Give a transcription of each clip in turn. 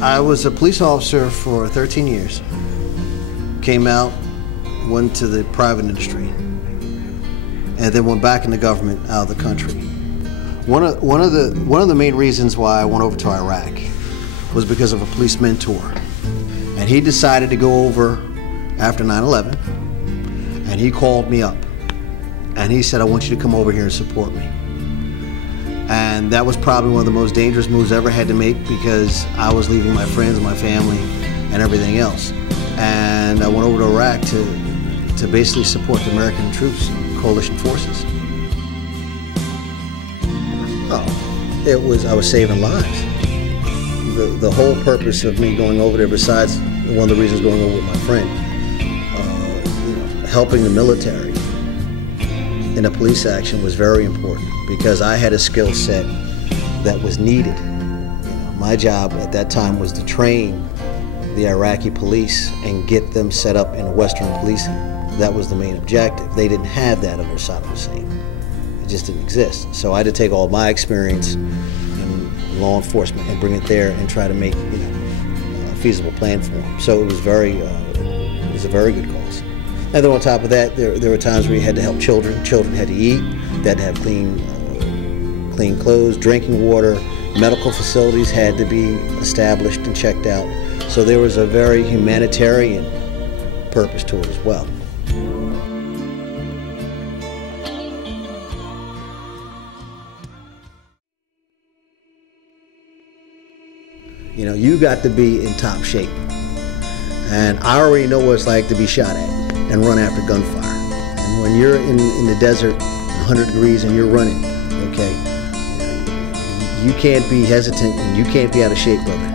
I was a police officer for 13 years. Came out, went to the private industry, and then went back into government out of the country. One of the main reasons why I went over to Iraq was because of a police mentor. And he decided to go over after 9/11, and he called me up. And he said, I want you to come over here and support me. And that was probably one of the most dangerous moves I ever had to make, because I was leaving my friends, my family, and everything else. And I went over to Iraq to basically support the American troops, coalition forces. Oh, I was saving lives. The whole purpose of me going over there, besides one of the reasons going over with my friend, helping the military in a police action was very important, because I had a skill set that was needed. My job at that time was to train the Iraqi police and get them set up in Western policing. That was the main objective. They didn't have that under Saddam Hussein. It just didn't exist. So I had to take all my experience in law enforcement and bring it there and try to make a feasible plan for them. So it was a very good cause. And then on top of that, there were times where you had to help children. Children had to eat. They had to have clean clothes, drinking water. Medical facilities had to be established and checked out. So there was a very humanitarian purpose to it as well. You got to be in top shape. And I already know what it's like to be shot at and run after gunfire. And when you're in the desert, 100 degrees, and you're running, okay, you can't be hesitant and you can't be out of shape, brother.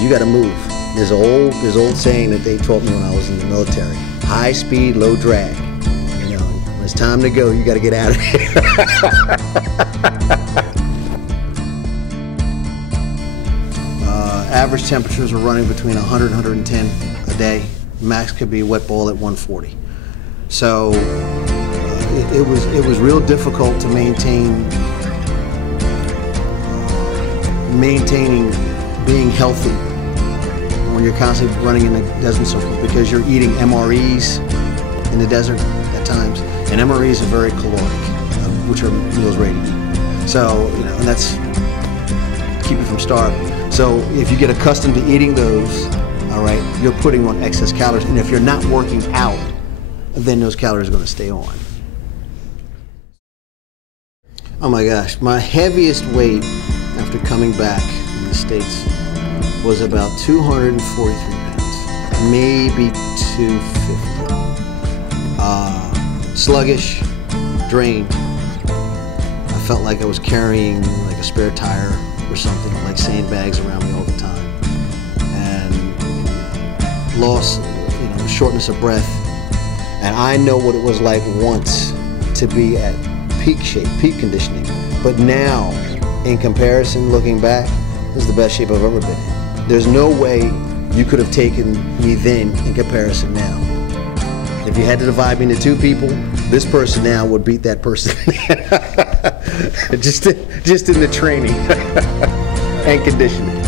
You got to move. There's old saying that they taught me when I was in the military: high speed, low drag. When it's time to go, you got to get out of here. Average temperatures are running between 100 and 110 a day. Max could be wet ball at 140. So it was real difficult to maintaining being healthy when you're constantly running in the desert circles, because you're eating MREs in the desert at times, and MREs are very caloric, which are meals ready to eat. So and that's keep you from starving. So if you get accustomed to eating those, all right, you're putting on excess calories. And if you're not working out, then those calories are going to stay on. Oh my gosh, my heaviest weight after coming back from the States was about 243 pounds, maybe 250. Sluggish, drained. I felt like I was carrying like a spare tire or something, like sandbags around me all the time, and lost, shortness of breath. And I know what it was like once to be at peak shape, peak conditioning. But now, in comparison, looking back, this is the best shape I've ever been in. There's no way you could have taken me then in comparison now. If you had to divide me into two people, this person now would beat that person. just in the training and conditioning.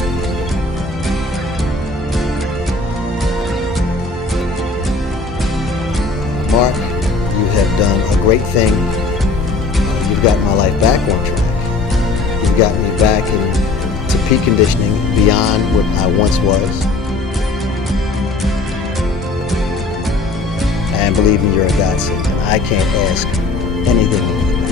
Mark, you have done a great thing. You've got my life back on track. You've got me back into peak conditioning beyond what I once was. And believe me, you're a godsend, and I can't ask anything more than that.